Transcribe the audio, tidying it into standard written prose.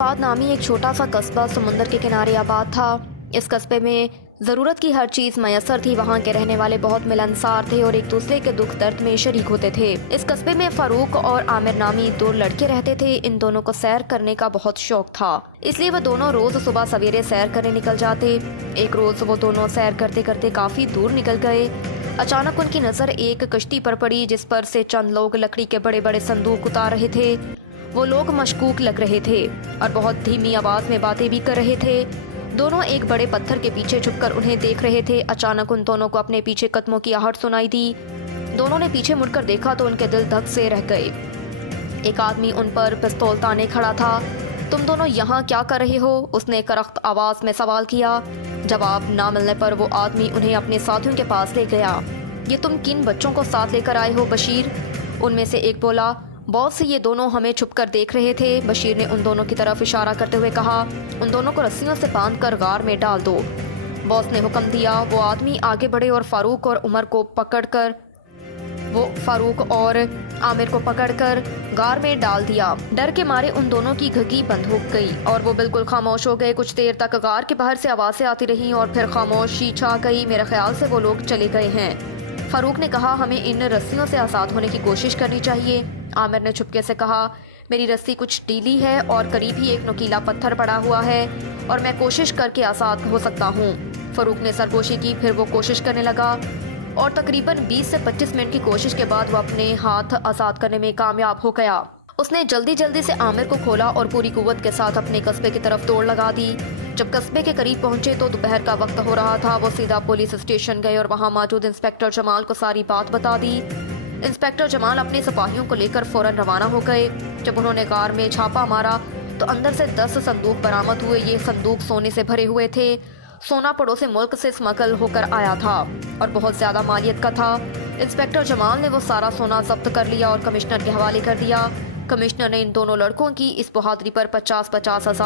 बाद नामी एक छोटा सा कस्बा समुंदर के किनारे आबाद था। इस कस्बे में ज़रूरत की हर चीज़ मैसर थी। वहाँ के रहने वाले बहुत मिलनसार थे और एक दूसरे के दुख दर्द में शरीक होते थे। इस कस्बे में फारूक और आमिर नामी दो लड़के रहते थे। इन दोनों को सैर करने का बहुत शौक था, इसलिए वह दोनों रोज सुबह सवेरे सैर करने निकल जाते। एक रोज वो दोनों सैर करते करते काफी दूर निकल गए। अचानक उनकी नजर एक कश्ती पर पड़ी, जिस पर से चंद लोग लकड़ी के बड़े बड़े संदूक उतार रहे थे। वो लोग मशकूक लग रहे थे और बहुत धीमी आवाज में बातें भी कर रहे थे। दोनों एक बड़े पत्थर के पीछे छुपकर उन्हें देख रहे थे। अचानक उन दोनों को अपने पीछे कदमों की आहट सुनाई दी। दोनों ने पीछे मुड़कर देखा तो उनके दिल धक से रह गए। एक आदमी उन पर पिस्तौल ताने खड़ा था। तुम दोनों यहाँ क्या कर रहे हो? उसने करख्त आवाज में सवाल किया। जवाब ना मिलने पर वो आदमी उन्हें अपने साथियों के पास ले गया। ये तुम किन बच्चों को साथ लेकर आए हो बशीर? उनमें से एक बोला। बॉस, ये दोनों हमें छुपकर देख रहे थे। बशीर ने उन दोनों की तरफ इशारा करते हुए कहा, उन दोनों को रस्सियों से बांधकर गार में डाल दो। बॉस ने हुक्म दिया। वो आदमी आगे बढ़े और फारूक और आमिर को पकड़कर गार में डाल दिया। डर के मारे उन दोनों की घगी बंद हो गई और वो बिल्कुल खामोश हो गए। कुछ देर तक गार के बाहर से आवाजें आती रहीं और फिर खामोशी छा गई। मेरे ख्याल से वो लोग चले गए हैं। फारूक ने कहा, हमें इन रस्सियों से आज़ाद होने की कोशिश करनी चाहिए। आमिर ने चुपके से कहा, मेरी रस्सी कुछ ढीली है और करीब ही एक नुकीला पत्थर पड़ा हुआ है और मैं कोशिश करके आज़ाद हो सकता हूँ। फारूक ने सरगोशी की, फिर वो कोशिश करने लगा और तकरीबन 20 से 25 मिनट की कोशिश के बाद वो अपने हाथ आज़ाद करने में कामयाब हो गया। उसने जल्दी जल्दी से आमिर को खोला और पूरी कुव्वत के साथ अपने कस्बे की तरफ दौड़ लगा दी। जब कस्बे के करीब पहुंचे तो दोपहर का वक्त हो रहा था। वो सीधा पुलिस स्टेशन गए और वहां मौजूद इंस्पेक्टर जमाल को सारी बात बता दी। इंस्पेक्टर जमाल अपने सिपाहियों को लेकर फौरन रवाना हो गए। जब उन्होंने कार में छापा मारा तो अंदर से 10 संदूक बरामद हुए। ये संदूक सोने से भरे हुए थे। सोना पड़ोसी मुल्क से स्मगल होकर आया था और बहुत ज्यादा मालियत का था। इंस्पेक्टर जमाल ने वो सारा सोना जब्त कर लिया और कमिश्नर के हवाले कर दिया। कमिश्नर ने इन दोनों लड़कों की इस बहादुरी पर 50-50 हजार